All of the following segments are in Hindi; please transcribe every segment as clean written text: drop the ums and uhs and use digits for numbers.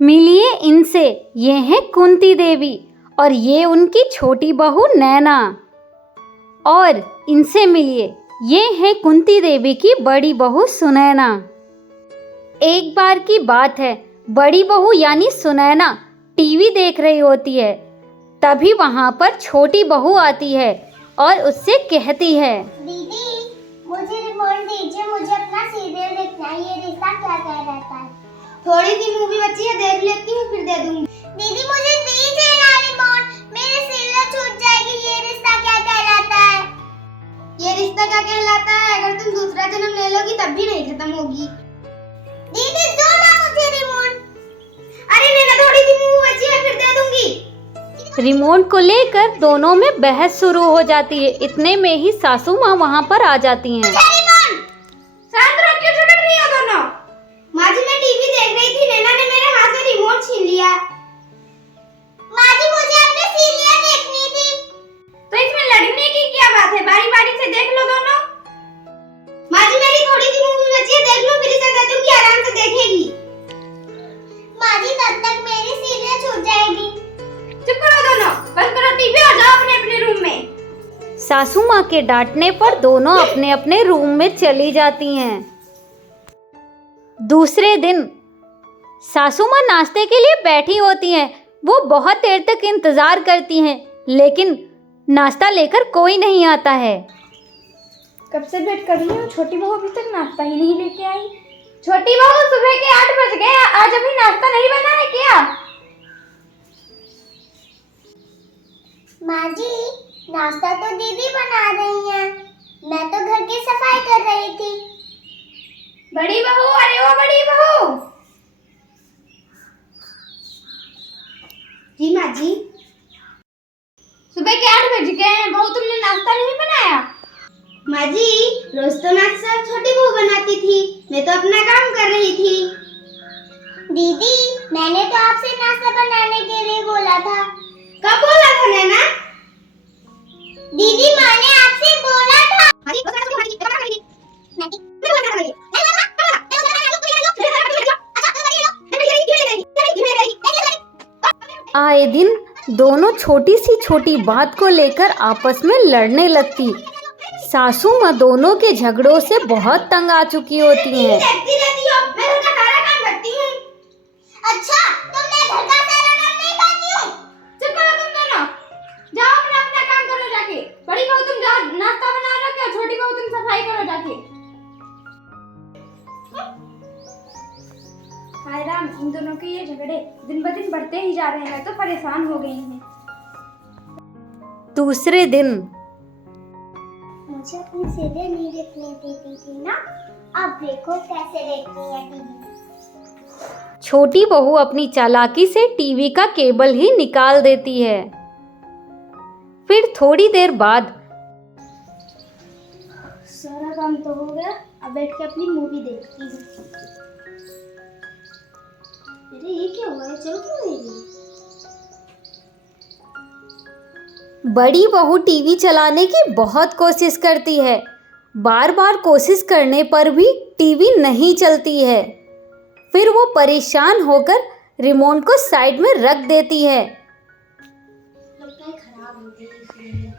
मिलिए इनसे, ये हैं कुंती देवी और ये उनकी छोटी बहू नैना। और इनसे मिलिए, ये हैं कुंती देवी की बड़ी बहू सुनैना। एक बार की बात है, बड़ी बहू यानी सुनैना टीवी देख रही होती है। तभी वहाँ पर छोटी बहू आती है और उससे कहती है, दीदी मुझे रिमोट दीजिए, मुझे अपना सीरियल देखना है, ये रिश्ता क्या कहलाता है। थोड़ी सी मूवी बची है, देख लेती हूँ फिर दे दूंगी। दीदी मुझे दीजिए ना रिमोट, मेरे सीरियल छूट जाएगी। ये रिश्ता क्या कहलाता है? ये रिश्ता क्या कहलाता है? अगर तुम दूसरा जन्म ले लोगी तब भी नहीं खत्म होगी। दीदी दो ना मुझे रिमोट। अरे नैना, थोड़ी सी मूवी बची है, फिर दे दूंगी। रिमोट को लेकर दोनों में बहस शुरू हो जाती है। इतने में ही सासू माँ वहाँ पर आ जाती हैं। शांत रहो, क्यों झगड़ रही हो दोनों? माँ जी, मैं टीवी देख रही थी, नैना ने मेरे हाथ से रिमोट छीन लिया। माँ जी मुझे अपने सीरियल देखनी थी। तो इसमें लड़ने की क्या बात है? बारी बारी से देख लो दोनों। माँ जी, मेरी थोड़ी सी मूवी बची है, देख लो, फिर इसे दे दूंगी, आराम से देखेगी। माँ जी तब तक मेरी सीरियल छूट जाएगी। चुप करो दोनों, बंद करो टीवी और जाओ अपने अपने रूम में। सासू माँ के डांटने पर दोनों अपने अपने रूम में चली जाती हैं। दूसरे दिन सासू माँ नाश्ते के लिए बैठी होती हैं। वो बहुत देर तक इंतजार करती हैं, लेकिन नाश्ता लेकर कोई नहीं आता है। कब से वेट कर रही हूँ, छोटी बहू अभी तक नाश्ता ही नहीं लेके आई। छोटी बहू, सुबह के 8 बज गए, आज अभी नाश्ता नहीं बना है क्या? माँ जी नाश्ता तो दीदी बना रही हैं, मैं तो घर की सफाई कर रही थी। बड़ी बहू, अरे ओ बड़ी बहू। जी माँ जी। सुबह के 8 बज गए हैं, बहू तुमने नाश्ता नहीं बनाया? माँ जी, रोज तो नाश्ता छोटी बहू बनाती थी, मैं तो अपना काम कर रही थी। दीदी मैंने तो आपसे नाश्ता बनाने के लिए बोला था। कब बोला था नैना? दीदी मैंने आपसे बोला था। आए दिन दोनों छोटी सी छोटी बात को लेकर आपस में लड़ने लगती। सासू माँ दोनों के झगड़ों से बहुत तंग आ चुकी होती हैं। देखती रहती हो, मैं घर का सारा काम करती हूँ। अच्छा तो मैं घर का सारा काम नहीं करती हूँ? चुप करो तुम दोनों, जाओ अपना अपना काम करो जाके। बड़ी बहू तुम जाओ नाश्ता बना लो, क्या छोटी बहू तुम सफाई करो जाके। हाय राम, इन दोनों के ये झगड़े दिन ब दिन बढ़ते ही जा रहे हैं, मैं तो परेशान हो गई हूँ। दूसरे दिन मुझे अपनी सीरियल नहीं देखने देती थी ना, अब देखो कैसे देखती है टीवी। छोटी बहू अपनी चालाकी से टीवी का केबल ही निकाल देती है। फिर थोड़ी देर बाद सारा काम तो हो गया, अब बैठ के अपनी मूवी देखती हूँ। अरे ये क्या हुआ है, चल क्यों नहीं रही? बड़ी बहू टीवी चलाने की बहुत कोशिश करती है। बार बार कोशिश करने पर भी टीवी नहीं चलती है। फिर वो परेशान होकर रिमोट को साइड में रख देती है। लगता है खराब हो गई इसलिए।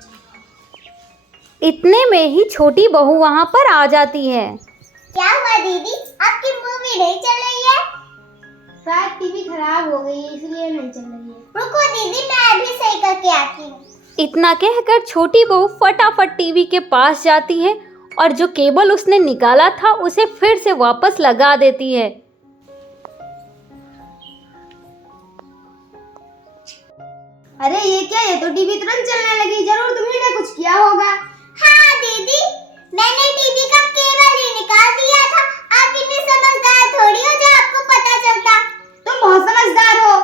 इतने में ही छोटी बहू वहाँ पर आ जाती है। क्या हुआ दीदी, आपकी मूवी नहीं चल रही है? शायद टीवी खराब हो गई है इसलिए नहीं चल रही है। रुको दीदी मैं अभी सही करके आती हूँ। इतना कहकर छोटी बहू फटाफट टीवी के पास जाती है और जो केबल उसने निकाला था उसे फिर से वापस लगा देती है। अरे ये क्या, ये तो टीवी तुरंत चलने लगी, जरूर तुम्ही ने कुछ किया होगा। हाँ दीदी मैंने टीवी का केबल ही निकाल दिया था। आप इतनी समझदार थोड़ी हो जो आपको पता चलता। तुम बहुत समझदार हो।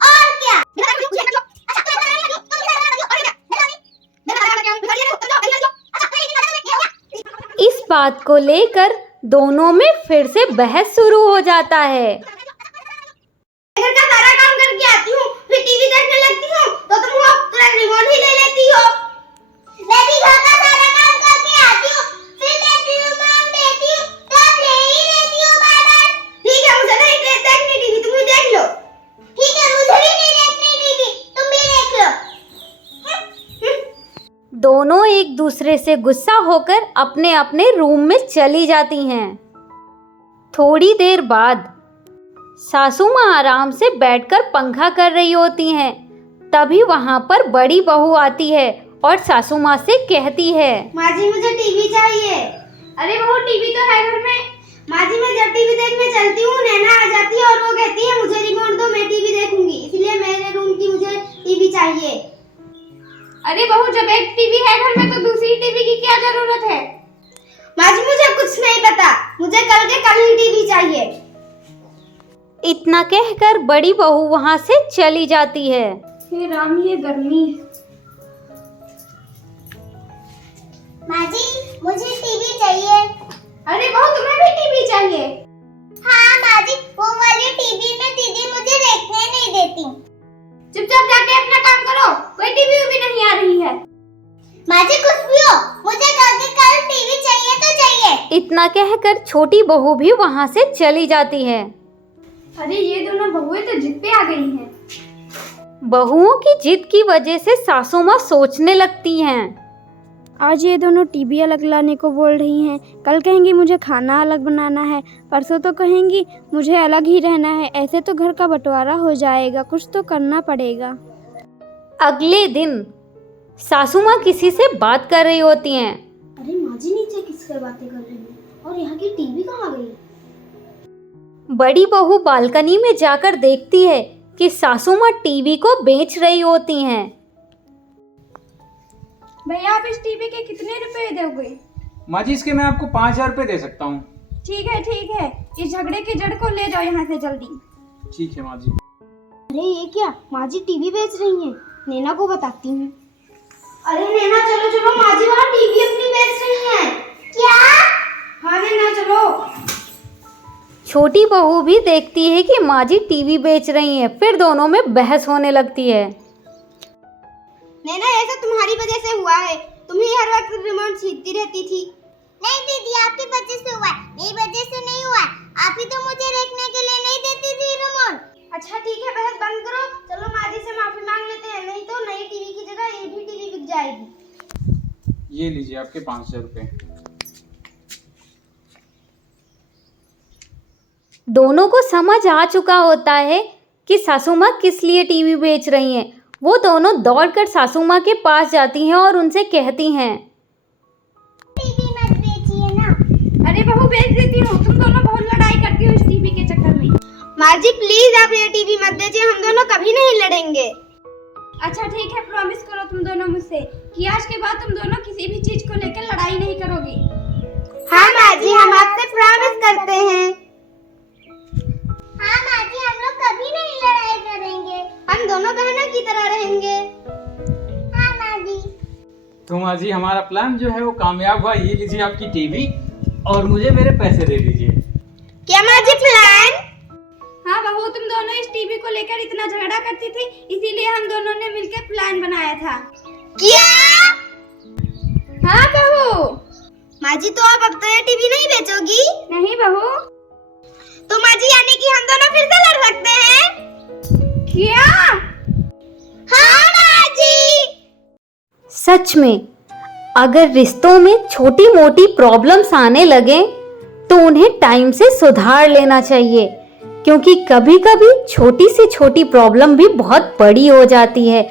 और क्या? इस बात को लेकर दोनों में फिर से बहस शुरू हो जाता है। घर का सारा काम करके आती हूँ, फिर टीवी देखने लगती हूँ, तो तुम वो तुरंत रिमोट ही ले लेती हो। मैं भी घर का सारा काम करके आती हूँ, फिर मैं रिमोट देती हूँ, तो आप ले ही लेती हो बार-बार। ठीक है, मुझे नहीं देखनी टीवी, तुम ही देख लो। दोनों एक दूसरे से गुस्सा होकर अपने अपने रूम में चली जाती हैं। थोड़ी देर बाद सासू माँ आराम से बैठकर पंखा कर रही होती हैं। तभी वहाँ पर बड़ी बहू आती है और सासू माँ से कहती है, माँ जी मुझे टीवी चाहिए। अरे बहू टीवी तो है घर में। माँ जी मैं जब टीवी देखने चलती हूँ नैना आ जाती है और वो कहती है मुझे रिमोट दो, मैं टीवी देखूंगी, इसलिए मेरे रूम की मुझे टीवी चाहिए। अरे बहू जब एक टीवी है घर में तो दूसरी टीवी की क्या जरूरत है? माँ जी मुझे कुछ नहीं पता, मुझे कल के कल ही टीवी चाहिए। इतना कहकर बड़ी बहू वहाँ से चली जाती है। हे राम ये गर्मी। माँ जी मुझे टीवी चाहिए। अरे बहू तुम्हें भी टीवी चाहिए? हाँ माँ जी, वो वाली टीवी में दीदी मुझे देखने नहीं देती। चुपचाप जाके अपना काम करो, कोई टीवी भी नहीं आ रही है। माँ जी कुछ भी हो, मुझे कल के कल टीवी चाहिए तो चाहिए। इतना कहकर छोटी बहू भी वहाँ से चली जाती है। अरे ये दोनों बहुएं तो जिद पे आ गई हैं। बहुओं की जिद की वजह से सासू माँ सोचने लगती हैं। आज ये दोनों टीवी अलग लाने को बोल रही हैं, कल कहेंगी मुझे खाना अलग बनाना है, परसों तो कहेंगी मुझे अलग ही रहना है। ऐसे तो घर का बंटवारा हो जाएगा, कुछ तो करना पड़ेगा। अगले दिन सासू माँ किसी से बात कर रही होती हैं। अरे माँ जी नीचे किससे बातें कर रही हैं और यहाँ की टीवी कहाँ गई? बड़ी बहू बालकनी में जाकर देखती है कि सासू माँ टीवी को बेच रही होती हैं। भैया आप इस टीवी के कितने रुपए दोगे? माँ जी इसके मैं आपको 5,000 रुपये दे सकता हूँ। ठीक है, इस झगड़े की जड़ को ले जाओ यहाँ से जल्दी। ठीक है माँ जी। अरे ये क्या, माँ जी टीवी बेच रही हैं, नैना को बताती हूँ। अरे नैना चलो चलो, माँ जी वहाँ टीवी अपनी बेच रही हैं। क्या? हाँ नैना चलो। छोटी बहू भी देखती है कि माँ जी टीवी बेच रही हैं, फिर दोनों में बहस होने लगती है। नैना ऐसा तुम्हारी वजह से हुआ है, तुम ही हर वक्त रिमोट छीनती रहती थी। नहीं दीदी, आपकी वजह से हुआ है, मेरी वजह से नहीं हुआ है। आप ही तो मुझे देखने के लिए नहीं देती थी रिमोट। अच्छा ठीक है, बहस बंद करो, चलो माँ जी से माफी मांग लेते हैं, नहीं तो नई टीवी की जगह ये भी टीवी बिक जाएगी। ये लीजिए आपके 5,000 रुपये। दोनों को समझ आ चुका होता है कि सासू माँ किस लिए टीवी बेच रही हैं। वो दोनों दौड़कर सासू माँ के पास जाती हैं और उनसे कहती हैं, टीवी मत बेचिए ना। अरे बहू बेच देती हूँ, तुम दोनों बहुत लड़ाई करती हो इस टीवी के चक्कर में। माँ जी प्लीज आप ये टीवी मत बेचिए, हम दोनों कभी नहीं लड़ेंगे। अच्छा ठीक है, प्रॉमिस करो तुम दोनों मुझसे कि आज के बाद तुम दोनों किसी भी चीज को लेकर लड़ाई नहीं करोगी। हाँ माँ जी, हम आपसे प्रॉमिस करते हैं। हाँ माँ जी, हम लोग कभी नहीं लड़ाई करेंगे। हम दोनों बहनों की तरह रहेंगे। हाँ माँ जी। तो माँ जी हमारा प्लान जो है वो कामयाब हुआ। ये लीजिए आपकी टीवी और मुझे मेरे पैसे दे दीजिए। क्या माँ जी प्लान? हाँ बहू, तुम दोनों इस टीवी को लेकर इतना झगड़ा करती थी, इसीलिए हम दोनों ने मिलकर प्लान बनाया था। क्या? हाँ बहू। माँ जी तो अब तो ये टीवी नहीं बेचोगी? नहीं बहू। तो माँ जी यानी कि हम दोनों फिर से लड़ सकते हैं? क्या? हाँ माँ जी। सच में अगर रिश्तों में छोटी मोटी प्रॉब्लम्स आने लगे तो उन्हें टाइम से सुधार लेना चाहिए, क्योंकि कभी कभी छोटी से छोटी प्रॉब्लम भी बहुत बड़ी हो जाती है।